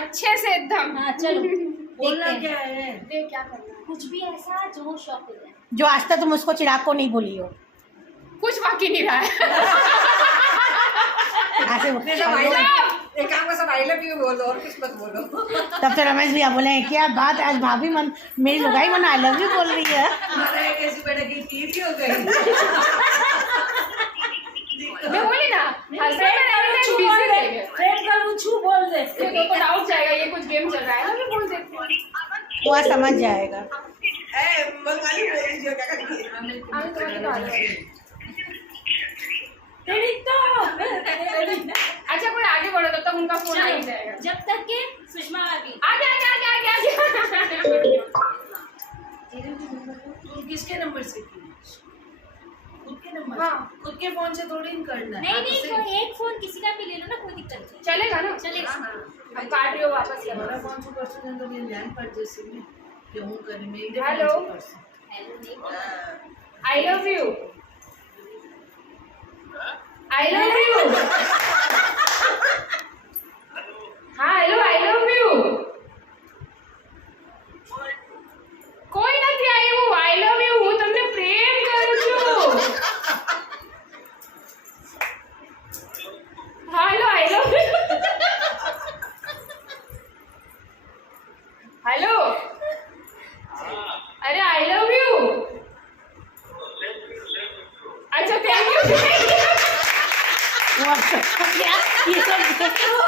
अच्छे से एकदम। हाँ चलो बोलना क्या है? देख क्या करना है। कुछ भी ऐसा जो शौक हो जाए। जो आज तक तुम उसको चिराग को नहीं बोली हो। कुछ बाकी नहीं रहा है। ऐसे एक काम कर, आई लव यू बोलो और कुछ मत बोलो। तब तो रमेश भैया बोले क्या बात, आज भाभी मन मेरी लुगाई मन आई लव यू बोल रही है। हमारा एक ऐसी बेटे की टीवी हो गई। मैं बोली ना फ्रेंड का छू बोल दे। तो डाउट जाएगा ये कुछ गेम चल रहा है ना, बोल देते हैं। वो आज समझ जाएगा। बंगाली बोली जो क्या करती है। हमें तो नहीं डालना। अच्छा कोई आगे बढ़ो, तब तक उनका फोन आ ही जाएगा। जब तक के सुषमा भाभी आगे आगे आगे आगे आगे। तुम किसके नंबर से की? खुद के नंबर? हाँ। खुद के फोन से थोड़ी ना करना। नहीं कोई एक फोन किसी का भी ले लो ना, कोई दिक्कत नहीं। चलेगा ना? चलेगा। अब काट रही हो वापस ले। हमारा फोन से परसों दिन तो ये लैंड पर जैसे में क्यों करे मेरे hello. I love you. I love you. हाँ हेलो, आई लव यू। કોઈ નથી આવ્યું। આઈ લવ યુ, હું તમને પ્રેમ કરું છું। હાલો, આઈ લવ યુ। हेलो, अरे आई लव यू। अच्छा थैंक यू। वो अब क्या ये सब